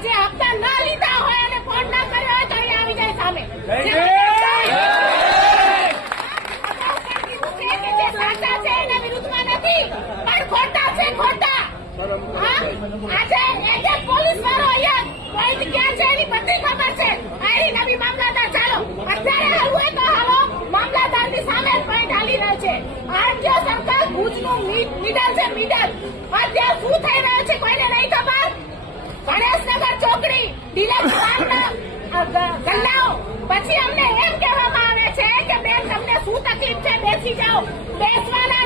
જે હપ્તા ના લીધા હોય અને ફોન ના કર્યો હોય તો એ આવી જાય સામે. છે ખોટા છે ખોટા. આજે એક પોલીસ વાળો અહીંયા કોઈ ક્યાં છે એની બધી ખબર છે આની નવી મામલાદાર ચાલો. અત્યારે હાલવું તો હાલો મામલાદારની સામે પોઈન્ટ હાલી રહ્યો છે. આરટીઓ સરકાર ભુજનું મી- છે મિડલ અત્યારે અમને એમ કહેવામાં આવે છે કે બેન, તમને શું તકલીફ છે? બેસી જાઓ. બેસવાના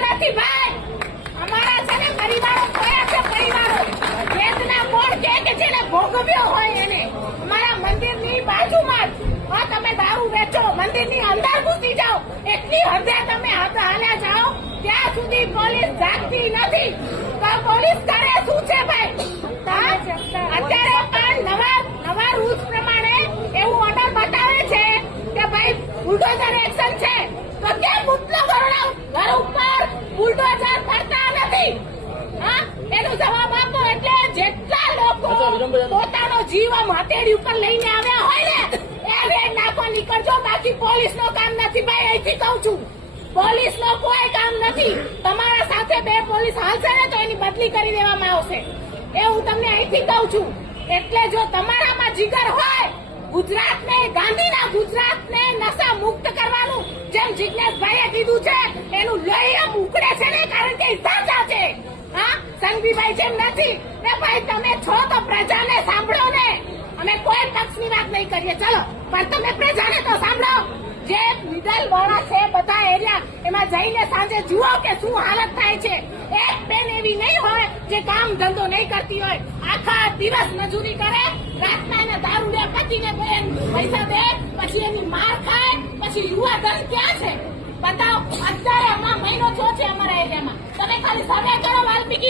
અમારા છે હોય એને. અમારા મંદિરની બાજુમાં જ. તમે દારૂ વેચો, મંદિરની અંદર ઘૂસી જાઓ. એટલી હદે તમે હાલ્યા જાઓ. ત્યાં સુધી પોલીસ જાગતી નથી. તો પોલીસ કરે શું છે ભાઈ હા? અત્યારે પણ નવા નવા રૂલ્સ પ્રમાણે એવું ઓર્ડર બતાવે છે કે ભાઈ બુલડોઝર એક્શન છે તો કેમ મુતલો ઘરોડા ઘર ઉપર બુલડોઝર ફરતા નથી હા એનો જવાબ આપો એટલે જેટલા લોકો પોતાનો જીવ હથેળી ઉપર લઈને આવ્યા હોય ને, એ રેડ નાખવા નીકળજો, બાકી પોલીસ નો કામ નથી. ભાઈ, અહીંથી કહું છું પોલીસ નો કોઈ કામ નથી. તમારા સાથે બે પોલીસ હાલશે ને, તો એની બદલી કરી દેવામાં આવશે. એ હું તમને અહીંથી કહું છું, એટલે જો તમારામાં જીગર હોય ગુજરાત ગુજરાતને ગાંધીના ગુજરાતને નશા મુક્ત કરવાનું જેમ જિજ્ઞેશભાઈએ કીધું છે એનું લોહી એમ ઉકળે છે ને કારણ કે એ સાચા છે જેમ નથી, ને ભાઈ તમે છો તો પ્રજાને સાંભળો ને. અમે કોઈ પક્ષની વાત નહીં કરીએ. ચલો, પણ તમે પ્રજાને તો સાંભળો. જે મિડલ વાળા છે બધા એરિયા, એમાં જઈને સાંજે જુઓ કે શું હાલત થાય છે. એક બેન એવી નહીં હોય જે કામ ધંધો નહીં કરતી હોય. આખા દિવસ મજૂરી કરે, રાતના એને દારૂ દે પતિને બેન પૈસા દે, પછી એની માર ખાય, પછી યુવા ધન ક્યાં છે? બતાવો, અત્યારે હમણાં મહિનો થયો છે અમારા એરિયામાં. તમે ખાલી સર્વે કરો, વાલ્મીકી